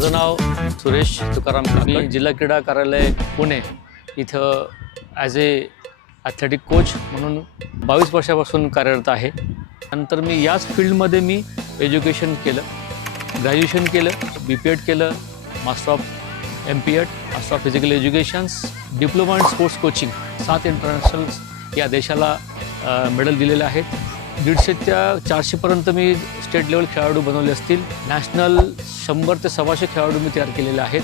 माझं नाव सुरेश तुकाराम मी जिल्हा क्रीडा कार्यालय पुणे इथं ॲज ॲथलेटिक कोच म्हणून 22 वर्षापासून कार्यरत आहे. नंतर मी याच फील्डमध्ये मी एज्युकेशन केलं, ग्रॅज्युएशन केलं, BPEd केलं, master of MPEd, master of physical educations, diploma in sports coaching 7 international या देशाला मेडल दिलेले आहेत. 150 ते 400पर्यंत मी स्टेट लेवल खेळाडू बनवले असतील. नॅशनल 100 ते 125 खेळाडू मी तयार केलेले आहेत.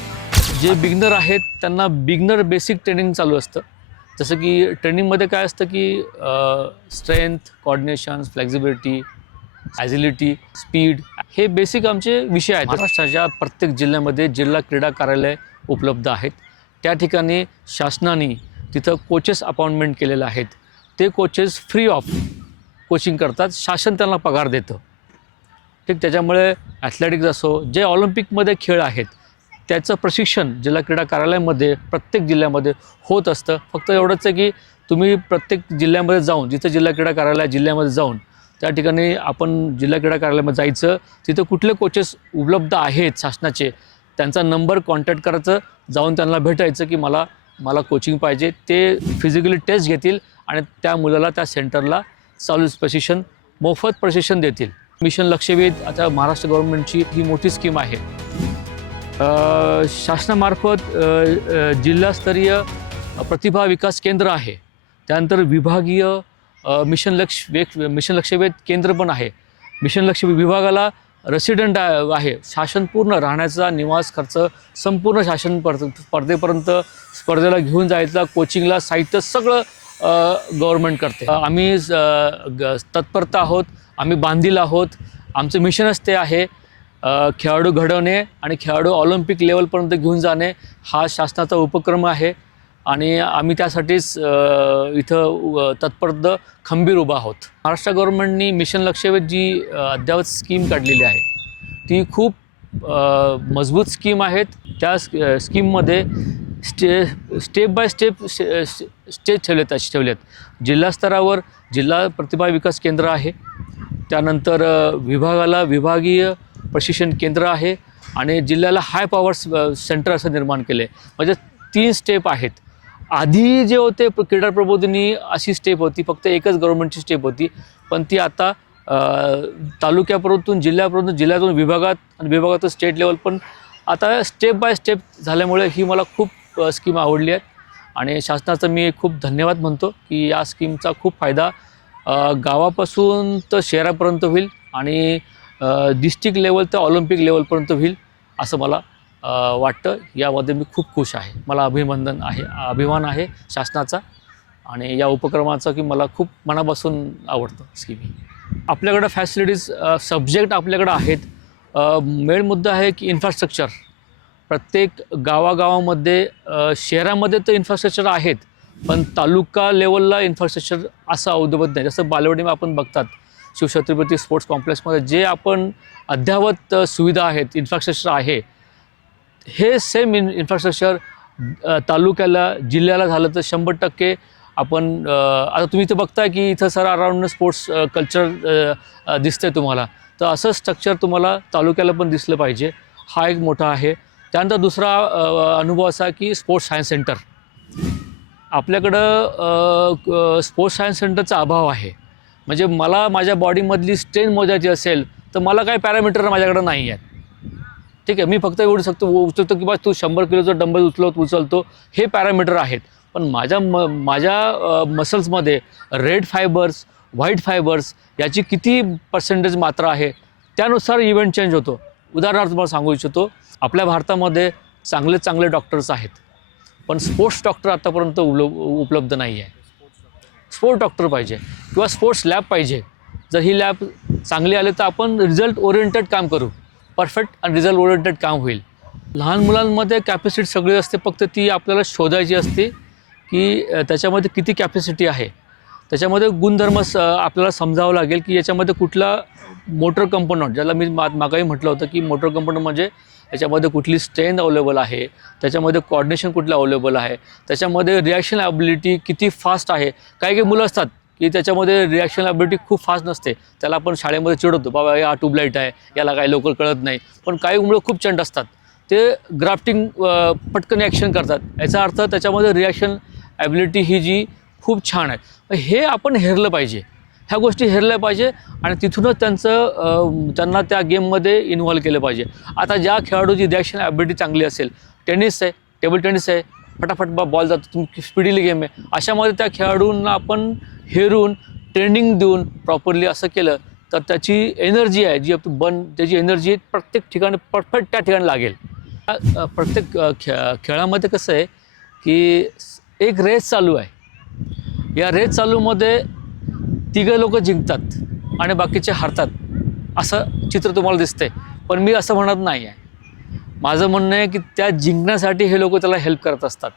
जे बिगनर आहेत त्यांना बिगनर बेसिक ट्रेनिंग चालू असतं. जसं की ट्रेनिंगमध्ये काय असतं की strength, coordination, flexibility, agility, speed हे बेसिक आमचे विषय आहेत. महाराष्ट्राच्या प्रत्येक जिल्ह्यामध्ये जिल्हा क्रीडा कार्यालय उपलब्ध आहेत. त्या ठिकाणी शासनाने तिथं कोचेस अपॉइंटमेंट केलेले आहेत. ते कोचेस फ्री ऑफ कोचिंग करतात. शासन त्यांना पगार देतं. ठीक, त्याच्यामुळे ॲथलेटिक्स असो, जे ऑलिम्पिकमध्ये खेळ आहेत त्याचं प्रशिक्षण जिल्हा क्रीडा कार्यालयामध्ये प्रत्येक जिल्ह्यामध्ये होत असतं. फक्त एवढंच आहे की तुम्ही प्रत्येक जिल्ह्यामध्ये जाऊन, जिथं जिल्हा क्रीडा कार्यालय जिल्ह्यामध्ये जाऊन त्या ठिकाणी आपण जिल्हा क्रीडा कार्यालयामध्ये जायचं, तिथं कुठले कोचेस उपलब्ध आहेत शासनाचे त्यांचा नंबर कॉन्टॅक्ट करायचं, जाऊन त्यांना भेटायचं की मला कोचिंग पाहिजे. ते फिजिकली टेस्ट घेतील आणि त्या मुलाला त्या सेंटरला चालू प्रशिक्षण, मोफत प्रशिक्षण देतील. मिशन लक्षवेध आता महाराष्ट्र गव्हर्नमेंटची ही मोठी स्कीम आहे. शासनामार्फत जिल्हास्तरीय प्रतिभा विकास केंद्र आहे. त्यानंतर विभागीय मिशन लक्षवेध केंद्र पण आहे. मिशन लक्षवेध विभागाला रेसिडेंट आहे. शासन पूर्ण राहण्याचा निवास खर्च संपूर्ण शासन स्पर्धेपर्यंत, स्पर्धेला घेऊन जायचा, कोचिंगला, साहित्य सगळं गव्हर्नमेंट करते. आम्ही तत्परता आहोत, आम्ही बांधील आहोत. आमचं मिशनच ते आहे, खेळाडू घडवणे आणि खेळाडू ऑलिम्पिक लेवलपर्यंत घेऊन जाणे हा शासनाचा उपक्रम आहे आणि आम्ही त्यासाठीच इथं तत्पर खंबीर उभा आहोत. महाराष्ट्र गव्हर्नमेंटनी मिशन लक्षवेध जी अद्ययावत स्कीम काढलेली आहे ती खूप मजबूत स्कीम आहेत. त्या स्कीममध्ये स्टेप बाय स्टेप स्टेज ठेवलेत. जिल्हा स्तरावर जिल्हा प्रतिभा विकास केंद्र आहे. त्यानंतर विभागाला विभागीय प्रशिक्षण केंद्र आहे आणि जिल्ह्याला हाय पॉवर सेंटर असं निर्माण केलं आहे. म्हणजे 3 स्टेप आहेत. आधी जे होते क्रीडा प्रबोधिनी अशी स्टेप होती, फक्त एकच गव्हर्नमेंटची स्टेप होती. पण ती आता तालुक्यापर्यंतून जिल्ह्यापर्यंत, जिल्ह्यातून विभागात आणि विभागातून स्टेट लेवल पण आता स्टेप बाय स्टेप झाल्यामुळे ही मला खूप स्कीम आवडली आहे आणि शासनाचं मी खूप धन्यवाद म्हणतो की या स्कीमचा खूप फायदा गावापासून तर शहरापर्यंत होईल आणि डिस्ट्रिक्ट लेवल ते ऑलिम्पिक लेवलपर्यंत होईल असं मला वाटतं. यामध्ये मी खूप खुश आहे. मला अभिमान आहे शासनाचा आणि या उपक्रमाचा की मला खूप मनापासून आवडतं स्कीम ही. आपल्याकडं फॅसिलिटीज, सब्जेक्ट आपल्याकडं आहेत. मेन मुद्दा आहे की इन्फ्रास्ट्रक्चर. प्रत्येक गावागावामध्ये, शहरामध्ये तर इन्फ्रास्ट्रक्चर आहेत, पण तालुका लेवलला इन्फ्रास्ट्रक्चर असं अवैधबद्ध नाही. जसं बालेवाडीमध्ये आपण बघतात शिवछत्रपती स्पोर्ट्स कॉम्प्लेक्समध्ये जे आपण अद्ययावत सुविधा आहेत, इन्फ्रास्ट्रक्चर आहे, हे सेम इन्फ्रास्ट्रक्चर तालुक्याला, जिल्ह्याला झालं तर 100% आपण आता तुम्ही इथं बघताय की इथं सर अराउंड स्पोर्ट्स कल्चर दिसतंय तुम्हाला, तर असं स्ट्रक्चर तुम्हाला तालुक्याला पण दिसलं पाहिजे. हा एक मोठा आहे. त्यानंतर दुसरा अनुभव असा की स्पोर्ट्स सायन्स सेंटर. आपल्याकडं स्पोर्ट्स सायन्स सेंटरचा अभाव आहे. म्हणजे मला माझ्या बॉडीमधली स्ट्रेंथ मोजायची असेल तर मला काही पॅरामीटर माझ्याकडं नाही आहेत. ठीक आहे, मी फक्त एवढू उचलतो की बा तू 100 किलोचं डंबल उचलतो, हे पॅरामीटर आहेत. पण माझ्या मसल्समध्ये रेड फायबर्स, व्हाईट फायबर्स याची किती पर्सेंटेज मात्रा आहे त्यानुसार इव्हेंट चेंज होतो. उदाहरणार्थ मला सांगू इच्छितो, आपल्या भारतामध्ये चांगले डॉक्टर्स आहेत, पण स्पोर्ट्स डॉक्टर आतापर्यंत उपलब्ध नाही आहे. स्पोर्ट्स डॉक्टर पाहिजे किंवा स्पोर्ट्स लॅब पाहिजे. जर ही लॅब चांगली आली तर आपण रिझल्ट ओरिएंटेड काम करू, परफेक्ट आणि रिझल्ट ओरिएंटेड काम होईल. लहान मुलांमध्ये कॅपॅसिटी सगळी असते, फक्त ती आपल्याला शोधायची असते की त्याच्यामध्ये किती कॅपॅसिटी आहे. त्याच्यामध्ये गुणधर्म आपल्याला समजावं लागेल की याच्यामध्ये कुठला मोटर कंपोनंट, ज्याला मी मागंही म्हटलं होतं की मोटर कंपोनंट म्हणजे त्याच्यामध्ये कुठली स्ट्रेंथ अवेलेबल आहे, त्याच्यामध्ये कोऑर्डिनेशन कुठलं अवेलेबल आहे, त्याच्यामध्ये रिॲक्शन ॲबिलिटी किती फास्ट आहे. काही मुलं असतात की त्याच्यामध्ये रिॲक्शन ॲबिलिटी खूप फास्ट नसते. त्याला आपण शाळेमध्ये चिडवतो, बाबा हा ट्यूबलाईट आहे, याला काही लवकर कळत नाही. पण काही मुलं खूप चंट असतात, ते ग्राफ्टिंग पटकन ॲक्शन करतात. याचा अर्थ त्याच्यामध्ये रिॲक्शन ॲबिलिटी ही जी खूप छान आहे. हे आपण हेरलं पाहिजे, ह्या गोष्टी हेरल्या पाहिजे आणि तिथूनच त्यांना त्या गेममध्ये इन्व्हॉल्व केलं पाहिजे. आता ज्या खेळाडूची रिॲक्शन ॲबिलिटी चांगली असेल, टेनिस आहे, टेबल टेनिस आहे, फटाफट बॉल जातो, तुम्ही स्पीडीली गेम आहे, अशामध्ये त्या खेळाडूंना आपण हेरून ट्रेनिंग देऊन प्रॉपरली असं केलं तर त्याची एनर्जी आहे जी त्याची एनर्जी प्रत्येक ठिकाणी परफेक्ट त्या ठिकाणी लागेल. प्रत्येक खेळामध्ये कसं आहे की एक रेस चालू आहे. या रेस चालूमध्ये तिघं लोक जिंकतात आणि बाकीचे हारतात असं चित्र तुम्हाला दिसतंय. पण मी असं म्हणत नाही आहे. माझं म्हणणं आहे की त्या जिंकण्यासाठी हे लोक त्याला हेल्प करत असतात.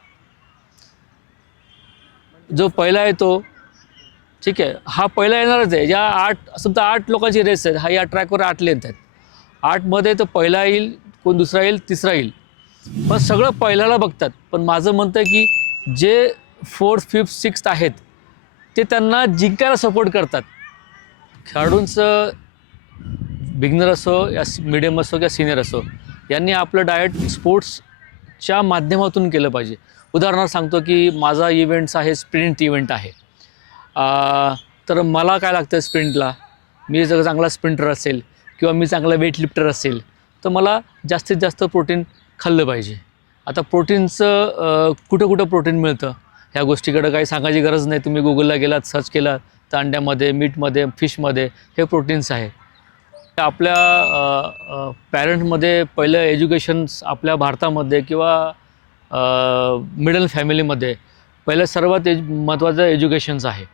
जो पहिला येतो, ठीक आहे, हा पहिला येणारच आहे. ज्या समजा 8 लोकांची रेस आहे, हा या ट्रॅकवर 8 लेन्थ आहेत. 8मध्ये तो पहिला येईल, कोण दुसरा येईल, तिसरा येईल, पण सगळं पहिल्याला बघतात. पण माझं म्हणतं आहे की जे 4th, 5th, 6th आहेत ते त्यांना जिंकायला सपोर्ट करतात. खेळाडूंचं बिगनर असो या मिडियम असो किंवा सिनियर असो, यांनी आपलं डाएट स्पोर्ट्सच्या माध्यमातून केलं पाहिजे. उदाहरणार्थ सांगतो की माझा इव्हेंट्स आहे, स्प्रिंट इव्हेंट आहे. तर मला काय लागतं स्प्रिंटला, मी जर चांगला स्प्रिंटर असेल किंवा मी चांगला वेट लिफ्टर असेल तर मला जास्तीत जास्त प्रोटीन खाल्लं पाहिजे. आता प्रोटीनचं कुठं प्रोटीन मिळतं ह्या गोष्टीकडं काही सांगायची गरज नाही. तुम्ही गुगलला गेलात, सर्च केला तर अंड्यामध्ये, मीटमध्ये, फिशमध्ये हे प्रोटीन्स आहे. आपल्या पॅरेंटमध्ये पहिलं एज्युकेशन्स आपल्या भारतामध्ये किंवा मिडल फॅमिलीमध्ये पहिलं सर्वात महत्त्वाचं एज्युकेशन्स आहे.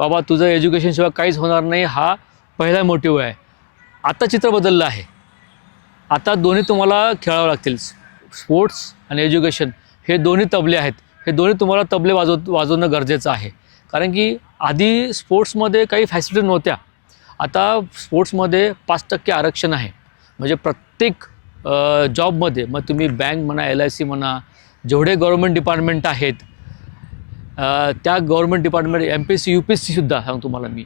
बाबा तुझं एज्युकेशनशिवाय काहीच होणार नाही, हा पहिला मोटिव्ह आहे. आता चित्र बदललं आहे. आता दोन्ही तुम्हाला खेळावं लागतील. स्पोर्ट्स आणि एज्युकेशन हे दोन्ही तबले आहेत. हे दोन्ही तुम्हाला तबले वाजवणं गरजेचं आहे. कारण की आधी स्पोर्ट्समध्ये काही फॅसिलिटी नव्हत्या. आता स्पोर्ट्समध्ये 5% आरक्षण आहे. म्हणजे प्रत्येक जॉबमध्ये, मग तुम्ही बँक म्हणा, LIC म्हणा, जेवढे गव्हर्मेंट डिपार्टमेंट आहेत त्या गव्हर्मेंट डिपार्टमेंट, MPSC UPSCसुद्धा सांगतो तुम्हाला मी,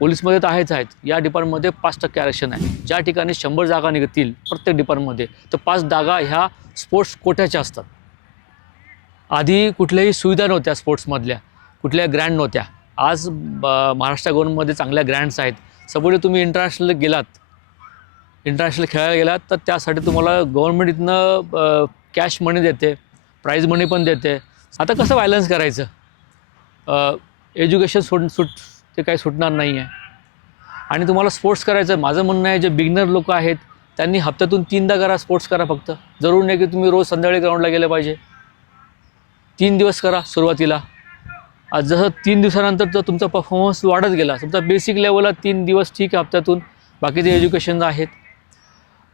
पोलीसमध्ये तर आहेत. या डिपार्टमेंटमध्ये 5% आरक्षण आहे. ज्या ठिकाणी 100 जागा निघतील प्रत्येक डिपार्टमेंटमध्ये, तर 5 जागा ह्या स्पोर्ट्स कोट्याच्या असतात. आधी कुठल्याही सुविधा नव्हत्या स्पोर्ट्समधल्या, कुठल्या ग्रँड नव्हत्या. आज महाराष्ट्र गव्हर्नमेंटमध्ये चांगल्या ग्रँड्स आहेत. सपोज तुम्ही इंटरनॅशनल खेळायला गेलात तर त्यासाठी तुम्हाला गव्हर्नमेंट इथनं कॅश मनी देते, प्राईज मनी पण देते. आता कसं बॅलन्स करायचं? एज्युकेशन ते काही सुटणार नाही आहे आणि तुम्हाला स्पोर्ट्स करायचं आहे. माझं म्हणणं आहे जे बिगनर लोक आहेत त्यांनी हप्त्यातून 3दा करा, स्पोर्ट्स करा. फक्त जरूर नाही की तुम्ही रोज संध्याकाळी ग्राउंडला गेलं पाहिजे. 3 दिवस करा सुरुवातीला. आज जसं 3 दिवसानंतर जर तुमचा परफॉर्मन्स वाढत गेला, तुमचा बेसिक लेवलला 3 दिवस ठीक आहे हप्त्यातून, बाकीचे एज्युकेशन आहेत.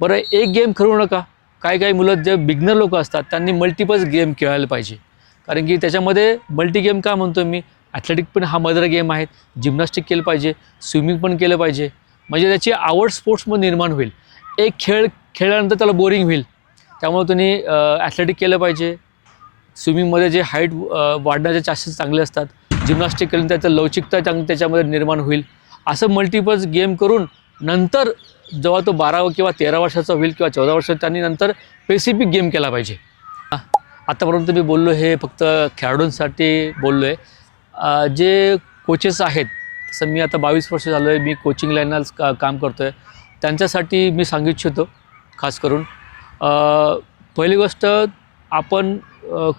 बरं, एक गेम खेळू नका. काही मुलं जे बिगनर लोक असतात त्यांनी मल्टिपल्स गेम खेळायला पाहिजे. कारण की त्याच्यामध्ये मल्टी गेम का म्हणतो मी, ॲथलेटिक पण हा मदर गेम आहे, जिम्नॅस्टिक केलं पाहिजे, स्विमिंग पण केलं पाहिजे. म्हणजे त्याची आवड स्पोर्ट्समध्ये निर्माण होईल. एक खेळ खेळल्यानंतर त्याला बोरिंग होईल. त्यामुळे तुम्ही ॲथलेटिक केलं पाहिजे. स्विमिंगमध्ये जे हाईट वाढण्याचे चान्सेस चांगले असतात. जिम्नॅस्टिक केल्यानंतर त्याचं लवचिकता त्याच्यामध्ये निर्माण होईल. असं मल्टिपल्स गेम करून नंतर जेव्हा तो 12 किंवा 13 वर्षाचा होईल किंवा 14 वर्षाचा, त्यांनी नंतर स्पेसिफिक गेम केला पाहिजे. आतापर्यंत मी बोललो हे फक्त खेळाडूंसाठी बोललो आहे. जे कोचेस आहेत, तसं मी आता 22 वर्ष झालो आहे, मी कोचिंग लाईनच काम करतो आहे. त्यांच्यासाठी मी सांगू इच्छितो खास करून, पहिली गोष्ट, आपण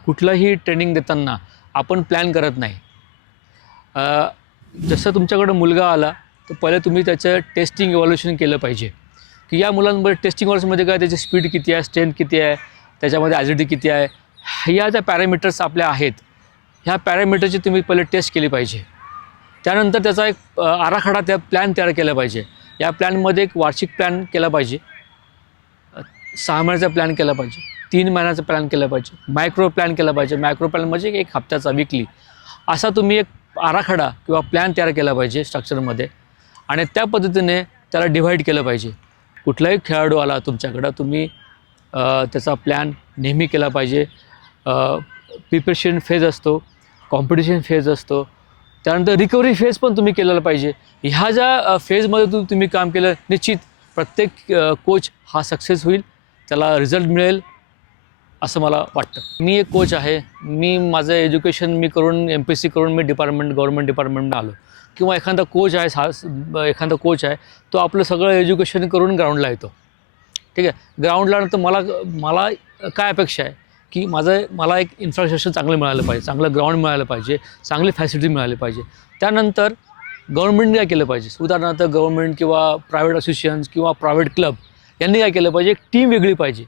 कुठलंही ट्रेनिंग देताना आपण प्लॅन करत नाही. जसं तुमच्याकडं मुलगा आला तर पहिले तुम्ही त्याचं टेस्टिंग इव्हॅल्युएशन केलं पाहिजे की या मुलांमध्ये टेस्टिंग इव्हॅल्युएशनमध्ये काय, त्याची स्पीड किती आहे, स्ट्रेंथ किती आहे, त्याच्यामध्ये ॲजिलिटी किती आहे, ह्या ज्या पॅरामीटर्स आपल्या आहेत, ह्या पॅरामीटरची तुम्ही पहिले टेस्ट केली पाहिजे. त्यानंतर त्याचा एक आराखडा, त्या प्लॅन तयार केला पाहिजे. या प्लॅनमध्ये एक वार्षिक प्लॅन केला पाहिजे, 6 महिन्याचा प्लॅन केला पाहिजे, 3 महिन्याचा प्लॅन केला पाहिजे, मायक्रो प्लॅन केला पाहिजे. मायक्रो प्लॅन म्हणजे 1 हप्त्याचा, वीकली, असा तुम्ही एक आराखडा किंवा प्लॅन तयार केला पाहिजे स्ट्रक्चरमध्ये आणि त्या पद्धतीने त्याला डिव्हाइड केलं पाहिजे. कुठलाही खेळाडू आला तुमच्याकडं, तुम्ही त्याचा प्लॅन नेहमी केला पाहिजे. प्रिपरेशन फेज असतो, कॉम्पिटिशन फेज असतो, त्यानंतर रिकव्हरी फेज पण तुम्ही केलेला पाहिजे. ह्या ज्या फेजमध्ये तुम्ही काम केलं, निश्चित प्रत्येक कोच हा सक्सेस होईल, त्याला रिझल्ट मिळेल असं मला वाटतं. मी एक कोच आहे. मी माझं एज्युकेशन मी करून MPSC करून मी गव्हर्नमेंट डिपार्टमेंटला आलो. किंवा एखादा कोच आहे एखादा कोच आहे तो आपलं सगळं एज्युकेशन करून ग्राउंडला येतो. ठीक आहे. ग्राउंडला नंतर मला काय अपेक्षा आहे की मला एक इन्फ्रास्ट्रक्चर चांगलं मिळालं पाहिजे, चांगलं ग्राउंड मिळालं पाहिजे, चांगली फॅसिलिटी मिळाली पाहिजे. त्यानंतर गव्हर्नमेंटने काय केलं पाहिजे, उदाहरणार्थ गव्हर्नमेंट किंवा प्रायव्हेट असोसिएशन्स किंवा प्रायव्हेट क्लब यांनी काय केलं पाहिजे, एक टीम वेगळी पाहिजे.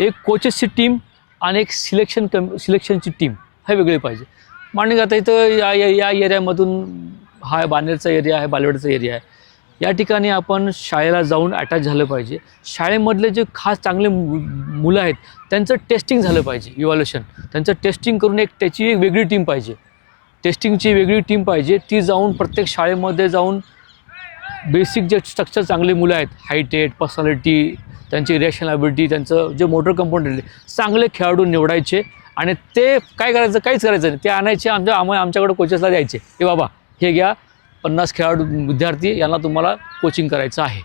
एक कोचेसची टीम आणि एक सिलेक्शनची टीम हे वेगळी पाहिजे. मांडणी आता इथं या एरियामधून हा बानेरचा एरिया आहे, बालेवाडीचा एरिया आहे. या ठिकाणी आपण शाळेला जाऊन अटॅच झालं पाहिजे. शाळेमधले जे खास चांगले मुलं आहेत त्यांचं टेस्टिंग झालं पाहिजे, इव्हॅल्युएशन. त्यांचं टेस्टिंग करून त्याची एक वेगळी टीम पाहिजे, टेस्टिंगची वेगळी टीम पाहिजे. ती जाऊन प्रत्येक शाळेमध्ये जाऊन बेसिक जे स्ट्रक्चर चांगले मुलं आहेत, हाईट, पर्सनॅलिटी, त्यांची रिॲक्शन ॲबिलिटी, त्यांचं जे मोटर कंपोनंट चांगले खेळाडू निवडायचे आणि ते काय करायचं, काहीच करायचं नाही, ते आणायचे आमच्याकडे कोचेसला द्यायचे. हे बाबा हे घ्या, 50 खेळाडू विद्यार्थी यांना तुम्हाला कोचिंग करायचं आहे.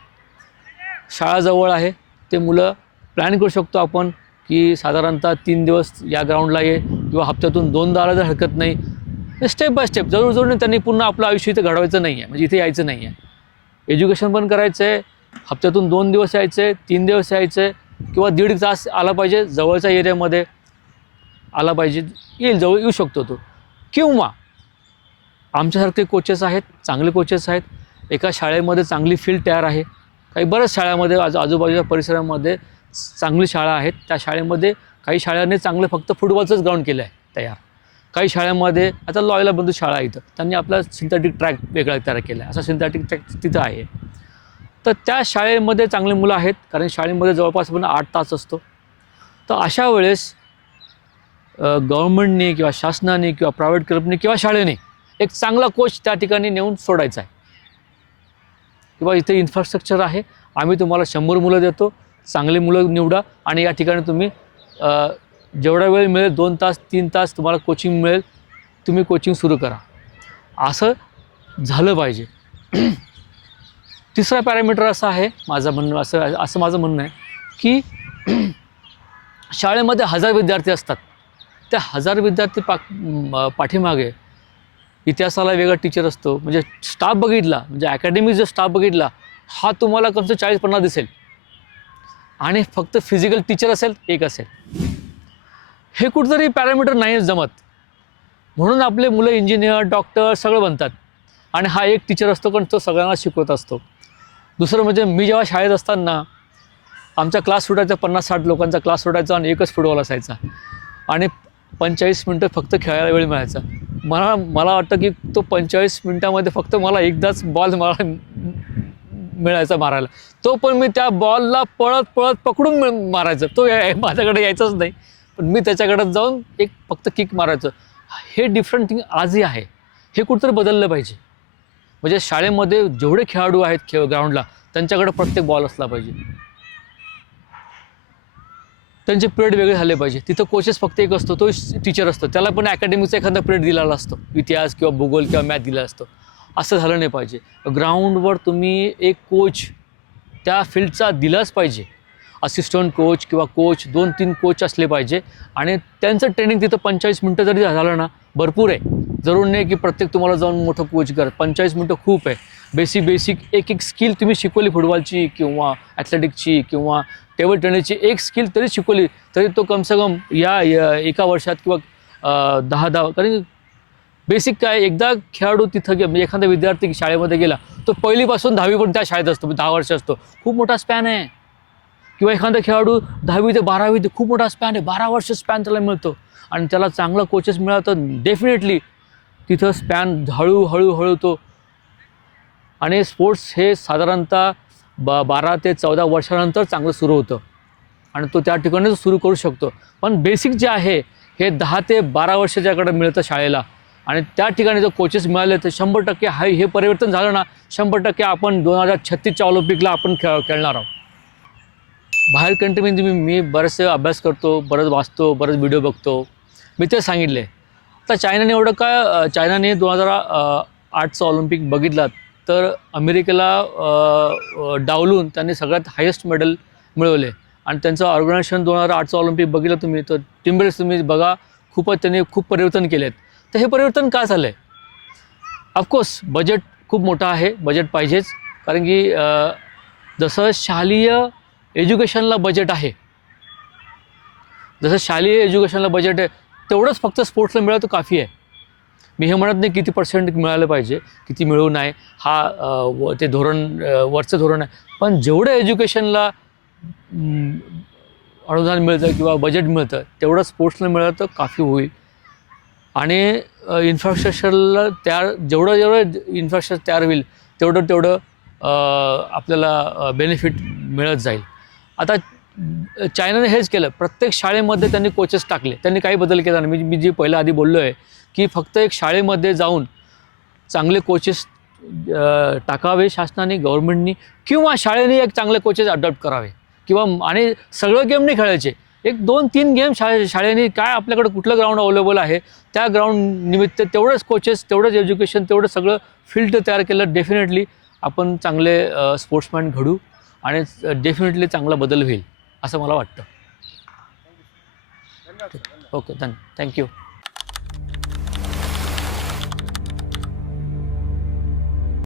शाळा जवळ आहे, ते मुलं प्लॅन करू शकतो आपण की साधारणतः 3 दिवस या ग्राउंडला ये किंवा हप्त्यातून 2दा आला तर हरकत नाही. स्टेप बाय स्टेप जरूर त्यांनी पुन्हा आपलं आयुष्य इथं घडवायचं नाही आहे, म्हणजे इथे यायचं नाही आहे. एज्युकेशन पण करायचं आहे. हप्त्यातून 2 दिवस यायचं आहे, 3 दिवस यायचं आहे किंवा 1.5 तास आला पाहिजे, जवळच्या एरियामध्ये आला पाहिजे, येऊ शकतो तो. किंवा आमच्यासारखे कोचेस आहेत, चांगले कोचेस आहेत. एका शाळेमध्ये चांगली फील्ड तयार आहे. काही बऱ्याच शाळेमध्ये आजूबाजूच्या परिसरामध्ये चांगली शाळा आहेत. त्या शाळेमध्ये काही शाळांनी चांगलं फक्त फुटबॉलचंच ग्राउंड केलं आहे तयार. काही शाळेमध्ये आता लॉयला बंधू शाळा आहे, इथं त्यांनी आपला सिंथेटिक ट्रॅक वेगळा तयार केला आहे. असा सिंथेटिक ट्रॅक तिथं आहे. तर त्या शाळेमध्ये चांगली मुलं आहेत, कारण शाळेमध्ये जवळपास पण 8 तास असतो. तर अशा वेळेस गव्हर्नमेंटने किंवा शासनाने किंवा प्रायव्हेट क्लबने किंवा शाळेने एक चांगला कोच त्या ठिकाणी नेऊन सोडायचा आहे. किंवा इथे इन्फ्रास्ट्रक्चर आहे, आम्ही तुम्हाला 100 मुलं देतो, चांगली मुलं निवडा आणि या ठिकाणी तुम्ही जेवढा वेळ मिळेल 2 तास 3 तास तुम्हाला कोचिंग मिळेल, तुम्ही कोचिंग सुरू करा. असं झालं पाहिजे. तिसरा पॅरामीटर असा आहे माझं म्हणणं, असं माझं म्हणणं आहे की शाळेमध्ये 1000 विद्यार्थी असतात. त्या 1000 विद्यार्थी पाठीमागे इतिहासाला वेगळा टीचर असतो. म्हणजे स्टाफ बघितला, म्हणजे अकॅडमिक जो स्टाफ बघितला, हा तुम्हाला कमसे 40-50 दिसेल आणि फक्त फिजिकल टीचर असेल एक असेल. हे कुठंतरी पॅरामीटर नाही जमत. म्हणून आपले मुलं इंजिनियर, डॉक्टर सगळं बनतात आणि हा एक टीचर असतो, पण तो सगळ्यांना शिकवत असतो. दुसरं म्हणजे मी जेव्हा शाळेत असताना आमचा क्लास सुटायचा, 50-60 लोकांचा क्लास सुटायचा आणि एकच फुटबॉल असायचा आणि 45 मिनटं फक्त खेळायला वेळ मिळायचा. मला वाटतं की तो 45 मिनटामध्ये फक्त मला एकदाच बॉल मिळायचा मारायला. तो पण मी त्या बॉलला पळत पकडून मारायचं. तो माझ्याकडे यायचाच नाही, पण मी त्याच्याकडे जाऊन एक फक्त किक मारायचं. हे डिफरंट थिंग आजही आहे. हे कुठंतरी बदललं पाहिजे. म्हणजे शाळेमध्ये जेवढे खेळाडू आहेत ग्राउंडला त्यांच्याकडे प्रत्येक बॉल असला पाहिजे. त्यांचे पिरियड वेगळे झाले पाहिजे. तिथं कोचेस फक्त एक असतो, तो टीचर असतो. त्याला पण अकॅडमीचा एखादा पिरियड दिलेला असतो, इतिहास किंवा भूगोल किंवा मॅथ दिला असतो. असं झालं नाही पाहिजे. ग्राउंडवर तुम्ही एक कोच त्या फील्डचा दिलाच पाहिजे. असिस्टंट कोच किंवा कोच 2-3 कोच असले पाहिजे आणि त्यांचं ट्रेनिंग तिथं 45 मिनटं जरी झालं ना भरपूर आहे. जरूर नाही की प्रत्येक तुम्हाला जाऊन मोठं कोच कर. 45 मिनटं खूप आहे. बेसिक एक स्किल तुम्ही शिकवली, फुटबॉलची किंवा ॲथलेटिकची किंवा टेबल टेनिसची एक स्किल तरी शिकवली, तरी तो कमसे कम या एका वर्षात किंवा 10 कारण बेसिक काय, एकदा खेळाडू तिथं म्हणजे एखादा विद्यार्थी शाळेमध्ये गेला तो पहिलीपासून 10वी पण त्या शाळेत असतो, 10 वर्ष असतो. खूप मोठा स्पॅन आहे. किंवा एखादा खेळाडू 10वी ते 12वी ते खूप मोठा स्पॅन आहे, 12 वर्ष स्पॅन त्याला मिळतो आणि त्याला चांगला कोचेस मिळाला तर डेफिनेटली तिथं स्पॅन हळूहळू तो. आणि स्पोर्ट्स हे साधारणतः 12 ते 14 वर्षानंतर चांगलं सुरू होतं आणि तो त्या ठिकाणीच सुरू करू शकतो. पण बेसिक जे आहे हे 10 ते 12 वर्षाच्याकडे मिळतं शाळेला आणि त्या ठिकाणी जर कोचेस मिळाले तर 100% हे परिवर्तन झालं ना, 100% आपण 2036च्या ऑलिम्पिकला आपण खेळणार आहोत. बाहेर कंट्रीमध्ये मी बरेचसे अभ्यास करतो, बरंच वाचतो, बरेच व्हिडिओ बघतो. मी ते सांगितले. आता चायनाने 2008चं ऑलिम्पिक बघितलं तर अमेरिकेला डावलून त्यांनी सगळ्यात हायेस्ट मेडल मिळवले आणि त्यांचं ऑर्गनायझेशन 2008चं ऑलिम्पिक बघितलं तुम्ही तर टिम्बरेल्स तुम्ही बघा त्यांनी खूप परिवर्तन केले आहेत. तर हे परिवर्तन का झालं आहे? ऑफकोर्स बजेट खूप मोठं आहे, बजेट पाहिजेच, कारण की जसं शालेय एज्युकेशनला बजेट आहे, जसं शालेय एज्युकेशनला बजेट आहे तेवढंच फक्त स्पोर्ट्सला मिळालं तर काफी आहे. मी हे म्हणत नाही किती पर्सेंट मिळालं पाहिजे, किती मिळू नये, हा ते धोरण वरचं धोरण आहे. पण जेवढं एज्युकेशनला अनुदान मिळतं किंवा बजेट मिळतं तेवढं स्पोर्ट्सला मिळालं तर काफी होईल. आणि इन्फ्रास्ट्रक्चरला जेवढं इन्फ्रास्ट्रक्चर तयार होईल तेवढं आपल्याला बेनिफिट मिळत जाईल. आता चायनाने हेच केलं, प्रत्येक शाळेमध्ये त्यांनी कोचेस टाकले, त्यांनी काही बदल केला नाही. मी जे पहिलं आधी बोललो आहे की फक्त एक शाळेमध्ये जाऊन चांगले कोचेस टाकावे शासनाने, गव्हर्नमेंटनी, किंवा शाळेने एक चांगले कोचेस अडॉप्ट करावे, किंवा आणि सगळं गेम नाही खेळायचे, 1-2-3 गेम शाळेने काय आपल्याकडे कुठलं ग्राउंड अवेलेबल आहे त्या ग्राउंड निमित्त तेवढंच कोचेस, तेवढंच एज्युकेशन, तेवढं सगळं फील्ड तयार केलं, डेफिनेटली आपण चांगले स्पोर्ट्समॅन घडू आणि डेफिनेटली चांगला बदल होईल असं मला वाटतं. Okay, thank you.